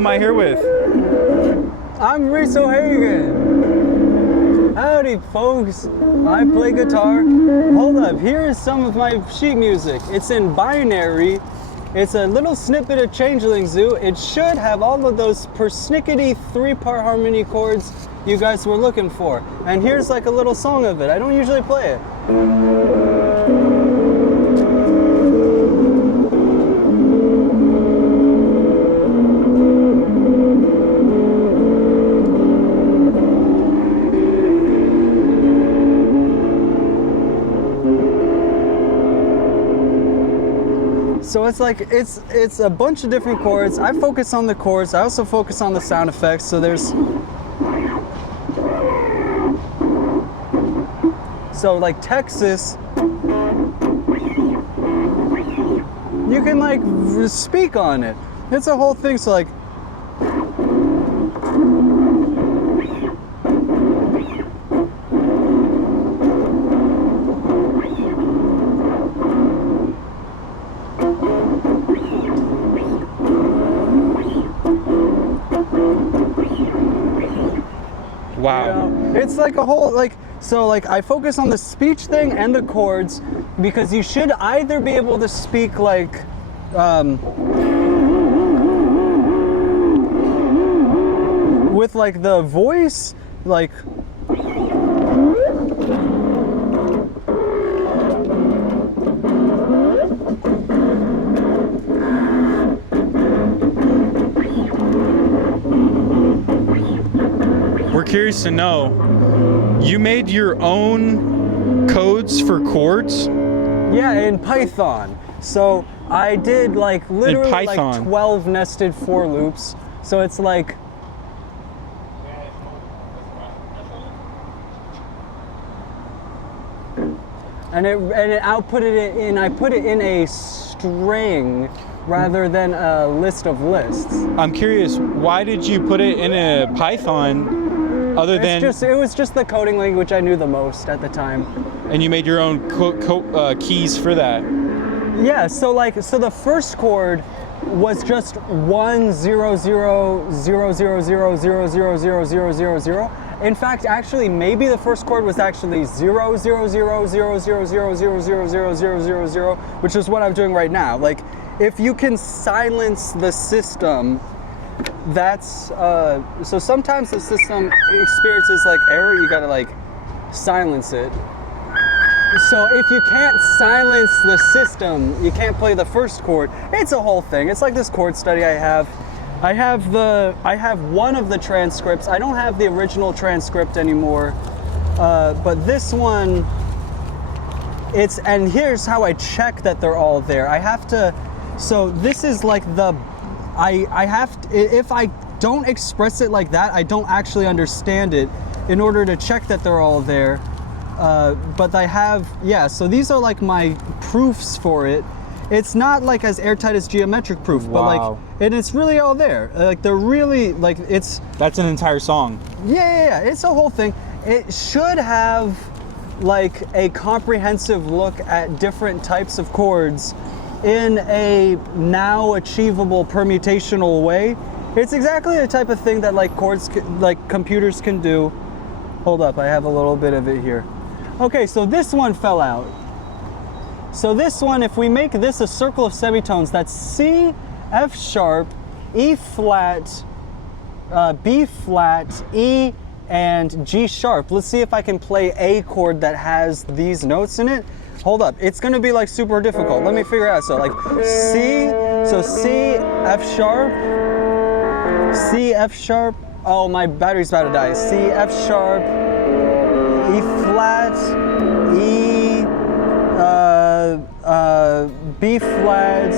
am I here with? I'm Reese O'Hagan. Howdy, folks. I play guitar. Hold up, here is some of my sheet music. It's in binary. It's a little snippet of Changeling Zoo. It should have all of those persnickety 3-part harmony chords you guys were looking for. And here's like a little song of it. I don't usually play it. So it's like, it's a bunch of different chords. I focus on the chords. I also focus on the sound effects. So there's, so like Texas, you can like speak on it. It's a whole thing. So like, wow. you know, it's like a whole, like, so like I focus on the speech thing and the chords because you should either be able to speak like, with like the voice, like, We're curious to know, you made your own codes for chords? yeah, in Python. So I did like literally like 12 nested for loops. So it's like, and it outputted it in, I put it in a string rather than a list of lists. I'm curious, why did you put it in a Python other than... It was just the coding language I knew the most at the time. And you made your own keys for that? Yeah, so like, so the first chord was just 1 0 0 0 0 0 0 0 0 0 0 0. In fact, actually, maybe the first chord was actually 0 0 0 0 0 0 0 0 0 0 0 0, which is what I'm doing right now. Like, if you can silence the system, that's so sometimes the system experiences like error. You gotta like silence it. So if you can't silence the system, you can't play the first chord. It's a whole thing. It's like this chord study I have. I have one of the transcripts. I don't have the original transcript anymore, but this one, and here's how I check that they're all there. I have to, so this is like I have to, if I don't express it like that, I don't actually understand it in order to check that they're all there. But I have, yeah, so these are like my proofs for it. It's not like as airtight as geometric proof, wow. But like, and it's really all there. Like they're really, like it's... That's an entire song. Yeah, it's a whole thing. It should have like a comprehensive look at different types of chords in a now achievable permutational way. It's exactly the type of thing that like computers can do. Hold up, I have a little bit of it here. Okay, so this one fell out. So this one, if we make this a circle of semitones, that's C, F sharp, E flat, B flat, E, and G sharp. Let's see if I can play a chord that has these notes in it. Hold up, it's gonna be like super difficult. Let me figure it out. So like C, so C, F sharp, C, F sharp. Oh, my battery's about to die. C, F sharp, E flat, E, B flat,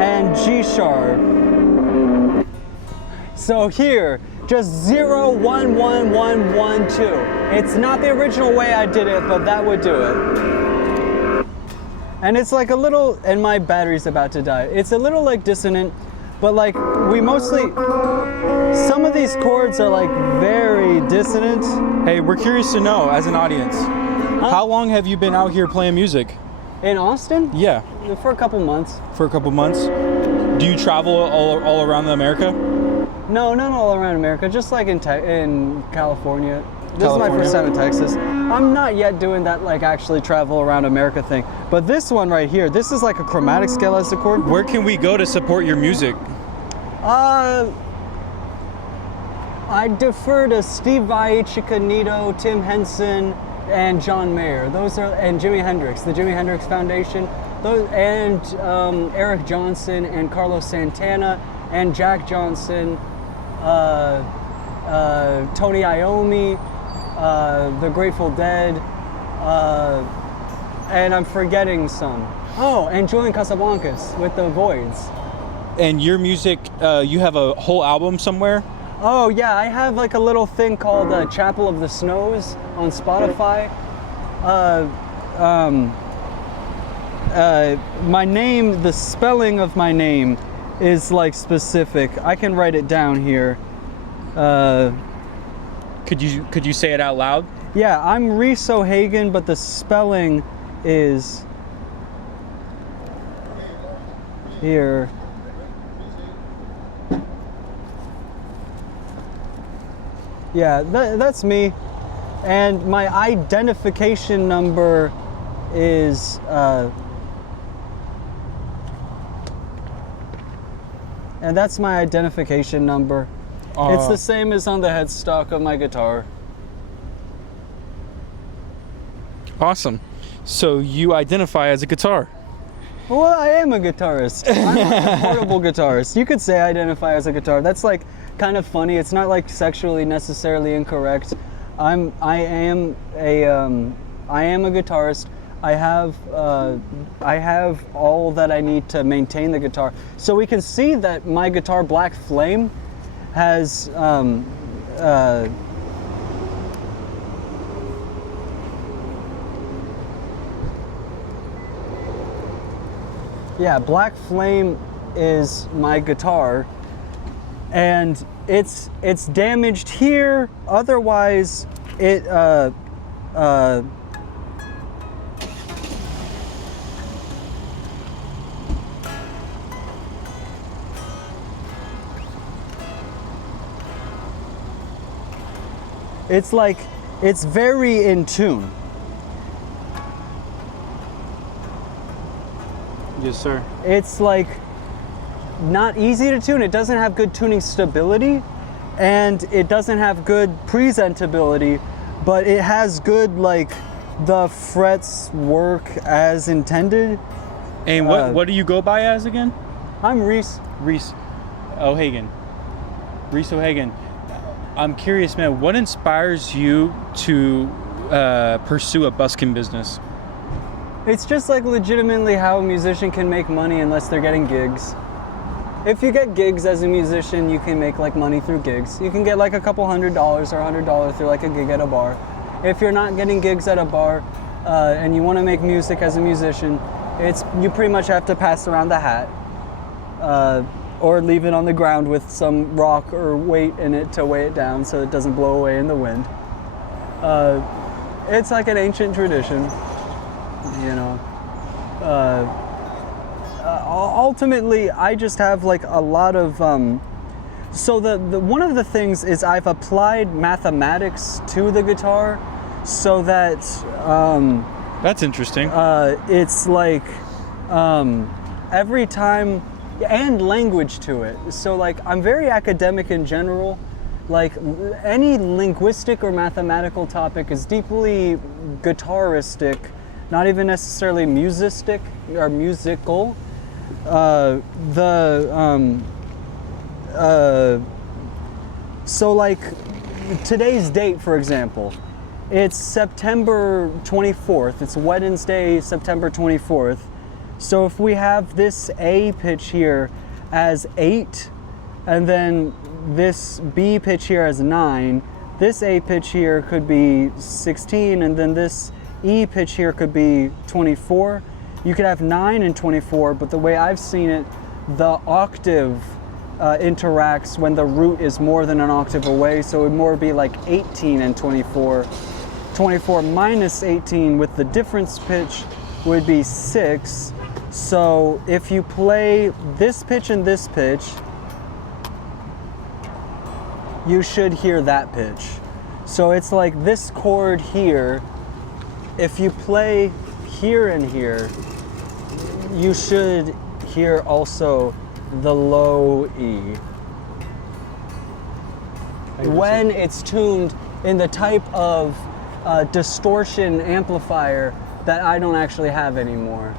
and G sharp. So here, just 0, 1, 1, 1, 1, 2. It's not the original way I did it, but that would do it. And it's like a little, and my battery's about to die. It's a little like dissonant, but like we mostly, some of these chords are like very dissonant. Hey, we're curious to know, as an audience, how long have you been out here playing music? In Austin? Yeah. For a couple months. For a couple months? Do you travel all around America? No, not all around America. Just like in California. This is my California. first time in Texas. I'm not yet doing that like actually travel around America thing. But this one right here, this is like a chromatic scale as a chord. Where can we go to support your music? I defer to Steve Vai, Chicanito, Tim Henson, and John Mayer. Those are, and Jimi Hendrix, the Jimi Hendrix Foundation. Those, and Eric Johnson and Carlos Santana and Jack Johnson, Tony Iommi, the Grateful Dead, and I'm forgetting some. Oh, and Julian Casablancas with the Voids. And your music, you have a whole album somewhere? Oh yeah, I have like a little thing called Chapel of the Snows on Spotify. My name, the spelling of my name is like specific. I can write it down here. Could you say it out loud? Yeah, I'm Reese O'Hagan, but the spelling is here. Yeah, that's me. And my identification number is and that's my identification number. It's the same as on the headstock of my guitar. Awesome. So you identify as a guitar. Well, I am a guitarist. I'm a portable guitarist. You could say I identify as a guitar. That's like kind of funny. It's not like sexually necessarily incorrect. I am a guitarist. I have all that I need to maintain the guitar. So we can see that my guitar Black Flame has yeah, Black Flame is my guitar, and it's damaged here. Otherwise, it it's like it's very in tune. Yes, sir. It's like not easy to tune. It doesn't have good tuning stability, and it doesn't have good presentability, but it has good, like, the frets work as intended. And what do you go by as again? I'm Reese. Reese O'Hagan. Reese O'Hagan. I'm curious, man, what inspires you to pursue a busking business? It's just like legitimately how a musician can make money unless they're getting gigs. If you get gigs as a musician, you can make like money through gigs. You can get like a couple $100 or $100 through like a gig at a bar. If you're not getting gigs at a bar and you want to make music as a musician, you pretty much have to pass around the hat or leave it on the ground with some rock or weight in it to weigh it down so it doesn't blow away in the wind. It's like an ancient tradition. You know, ultimately, I just have like a lot of. So the one of the things is I've applied mathematics to the guitar, so that That's interesting. it's like every time, and language to it. So like I'm very academic in general. Like any linguistic or mathematical topic is deeply guitaristic. Not even necessarily musicistic or musical. So like today's date, for example, it's September 24th. It's Wednesday, September 24th. So if we have this A pitch here as 8, and then this B pitch here as 9, this A pitch here could be 16, and then this E pitch here could be 24. You could have 9 and 24, but the way I've seen it, the octave interacts when the root is more than an octave away, so it would more be like 18 and 24. 24 minus 18 with the difference pitch would be 6. So if you play this pitch and this pitch, you should hear that pitch. So it's like this chord here. If you play here and here, you should hear also the low E. When it's tuned in the type of distortion amplifier that I don't actually have anymore.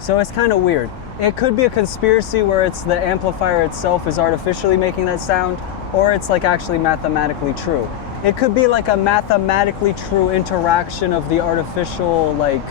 So it's kind of weird. It could be a conspiracy where it's the amplifier itself is artificially making that sound, or it's like actually mathematically true. It could be like a mathematically true interaction of the artificial like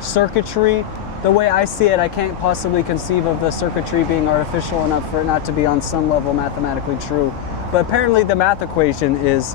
circuitry. The way I see it, I can't possibly conceive of the circuitry being artificial enough for it not to be on some level mathematically true. But apparently the math equation is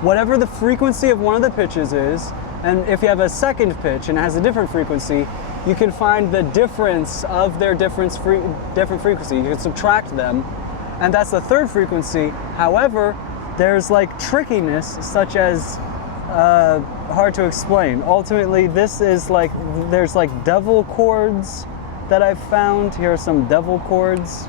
whatever the frequency of one of the pitches is, and if you have a second pitch and it has a different frequency, you can find the difference of their different frequency. You can subtract them, and that's the third frequency. However, there's like trickiness, such as hard to explain. Ultimately, this is like, there's like devil chords that I've found. Here are some devil chords.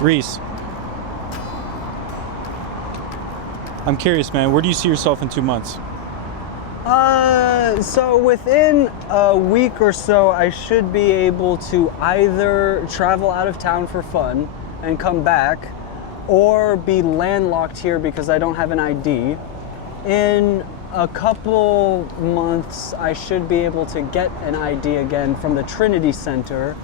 Reese, I'm curious, man. Where do you see yourself in 2 months? So within a week or so, I should be able to either travel out of town for fun and come back, or be landlocked here because I don't have an ID. In a couple months, I should be able to get an ID again from the Trinity Center.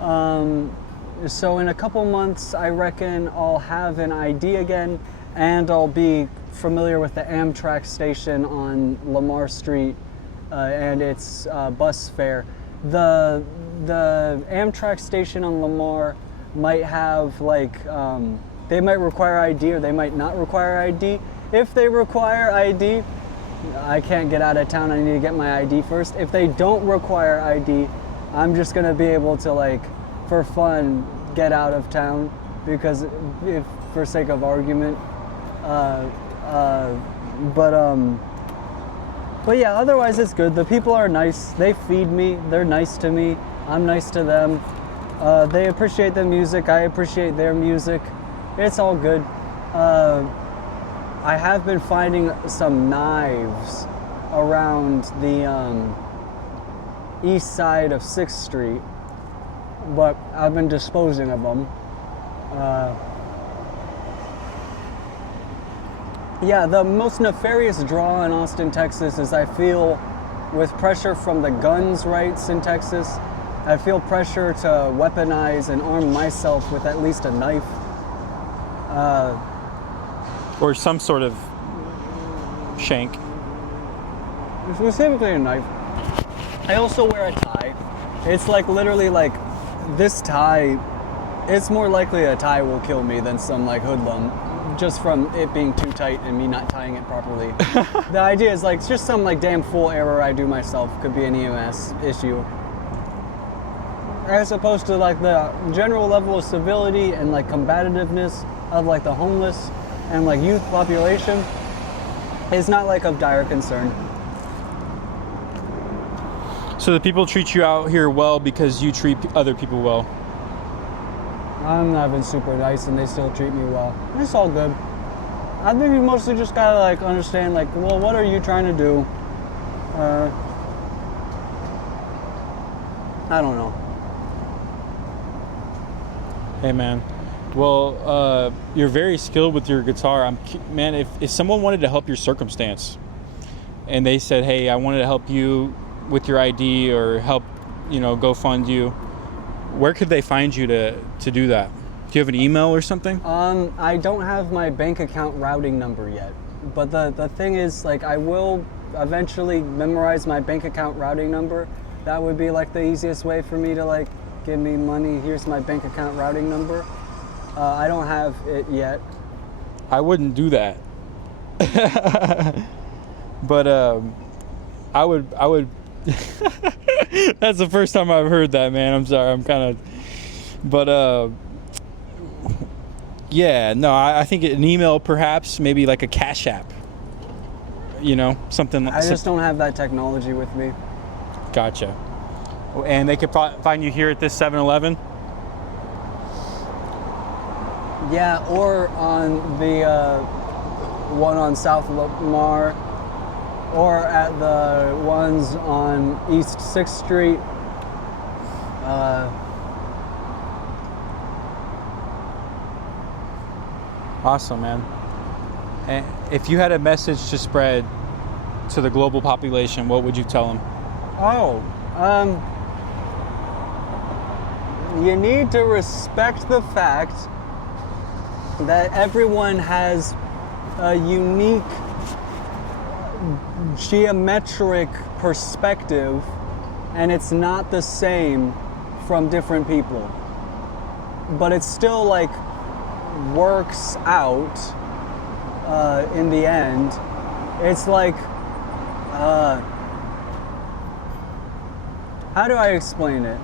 So in a couple months, I reckon I'll have an ID again, and I'll be familiar with the Amtrak station on Lamar Street and its bus fare. The Amtrak station on Lamar might have like, they might require ID or they might not require ID. If they require ID, I can't get out of town, I need to get my ID first. If they don't require ID, I'm just gonna be able to like, for fun, get out of town, because if for sake of argument. But yeah, otherwise it's good. The people are nice. They feed me. They're nice to me. I'm nice to them. They appreciate the music. I appreciate their music. It's all good. I have been finding some knives around the east side of 6th Street, but I've been disposing of them. Yeah, the most nefarious draw in Austin, Texas is I feel with pressure from the guns rights in Texas, I feel pressure to weaponize and arm myself with at least a knife. Or some sort of shank. Specifically a knife. I also wear a tie. It's like literally like this tie, it's more likely a tie will kill me than some like hoodlum, just from it being too tight and me not tying it properly. The idea is like, it's just some like damn fool error I do myself, could be an EMS issue. As opposed to like the general level of civility and like combativeness of like the homeless and like youth population is not like of dire concern. So the people treat you out here well because you treat other people well. I'm not even super nice and they still treat me well. It's all good. I think you mostly just gotta like understand like, well, what are you trying to do? I don't know. Hey man, well, you're very skilled with your guitar. Man, if someone wanted to help your circumstance and they said, hey, I wanted to help you with your ID or help, go fund you, where could they find you to do that? Do you have an email or something? I don't have my bank account routing number yet, but the thing is, like, I will eventually memorize my bank account routing number. That would be like the easiest way for me to like give me money. Here's my bank account routing number. I don't have it yet. I wouldn't do that. But I would that's the first time I've heard that, man. I'm sorry. I'm kind of, but yeah, no, I think an email, perhaps, maybe like a Cash App. you know, something. I just don't have that technology with me. Gotcha. And they could find you here at this 7-Eleven? Yeah, or on the one on South Lamar, or at the ones on East 6th Street. Awesome, man. And if you had a message to spread to the global population, what would you tell them? You need to respect the fact that everyone has a unique geometric perspective, and it's not the same from different people. But it still like works out in the end. It's like how do I explain it?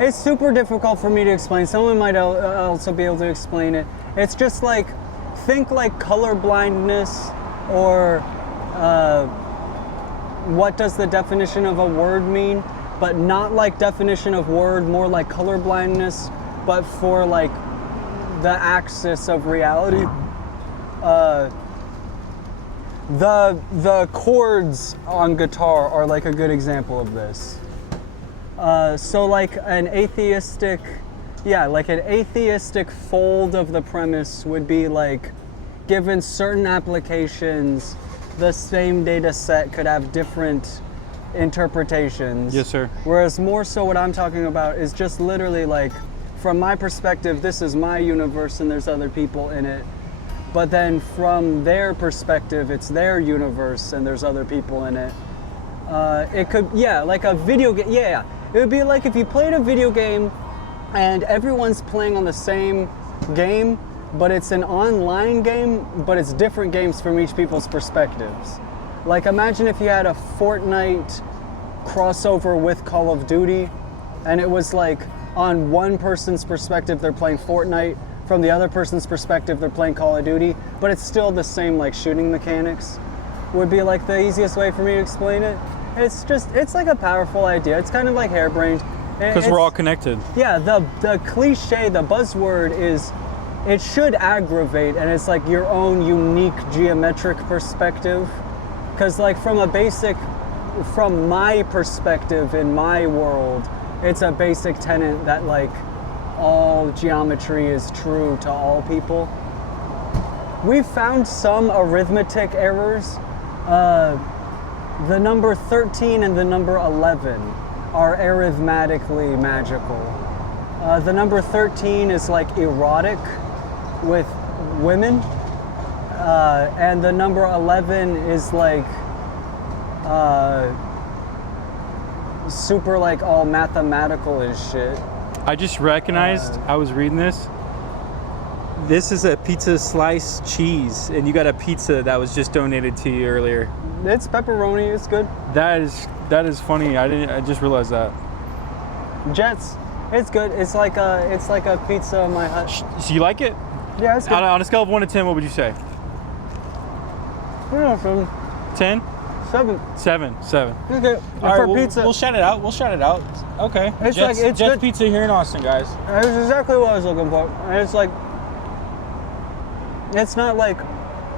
It's super difficult for me to explain. Someone might also be able to explain it. It's just like, think like color blindness, or what does the definition of a word mean? But not like definition of word, more like color blindness, but for like the axis of reality. The chords on guitar are like a good example of this. So like an atheistic fold of the premise would be like, given certain applications, the same data set could have different interpretations. Yes, sir. Whereas more so what I'm talking about is just literally like, from my perspective, this is my universe and there's other people in it. But then from their perspective, it's their universe and there's other people in it. It could, like a video game, It would be like if you played a video game and everyone's playing on the same game, but it's an online game, but it's different games from each people's perspectives. Like imagine if you had a Fortnite crossover with Call of Duty, and it was like on one person's perspective they're playing Fortnite, from the other person's perspective they're playing Call of Duty, but it's still the same like shooting mechanics. Would be like the easiest way for me to explain it. It's like a powerful idea. It's kind of like harebrained. Because we're all connected. Yeah, the cliche, the buzzword is, it should aggravate, and it's like your own unique geometric perspective. Because like from my perspective in my world, it's a basic tenet that like all geometry is true to all people. We've found some arithmetic errors. The number 13 and the number 11 are arithmetically magical. The number 13 is like erotic with women, and the number 11 is like super like all mathematical as shit. I just recognized, I was reading this. This is a pizza slice cheese, and you got a pizza that was just donated to you earlier. It's pepperoni. It's good. That is funny. I just realized that. Jets. It's good. It's like a pizza in my hut. So you like it? Yeah, it's good. On a scale of 1 to 10, what would you say? Yeah, 7. 10? 7. 7. Okay. All For right, pizza. We'll shout it out. Okay. It's Jets, like, it's Jets good. Pizza here in Austin, guys. That's exactly what I was looking for. And it's like, it's not like,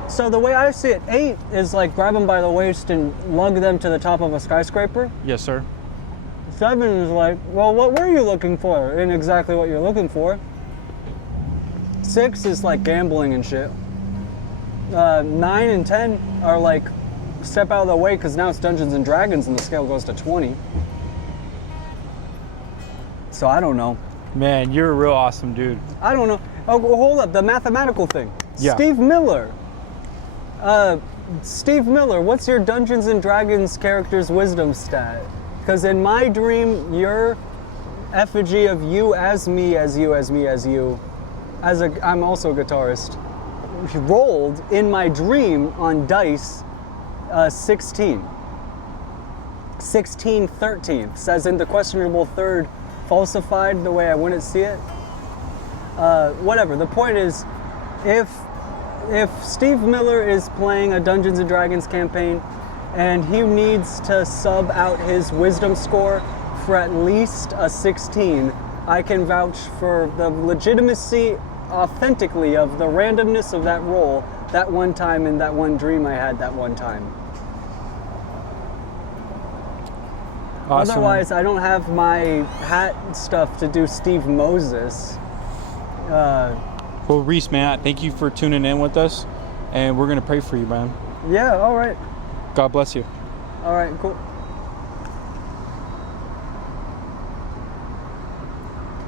so the way I see it, 8 is like grab them by the waist and lug them to the top of a skyscraper. Yes, sir. 7 is like, well, what were you looking for? And exactly what you're looking for. 6 is like gambling and shit. 9 and 10 are like, step out of the way because now it's Dungeons and Dragons and the scale goes to 20. So I don't know. Man, you're a real awesome dude. I don't know. Oh, hold up, the mathematical thing. Yeah. Steve Miller, what's your Dungeons and Dragons character's wisdom stat? Because in my dream, your effigy of you as me, I'm also a guitarist, rolled in my dream on dice 16. 16 13th, says in the questionable third, falsified the way I wouldn't see it. Whatever, the point is, if Steve Miller is playing a Dungeons and Dragons campaign and he needs to sub out his wisdom score for at least a 16, I can vouch for the legitimacy authentically of the randomness of that roll that one time and that one dream I had that one time. Awesome. Otherwise, I don't have my hat stuff to do Steve Moses. Well, Reese, man, thank you for tuning in with us, and we're gonna pray for you, man. Yeah, all right. God bless you. All right, cool.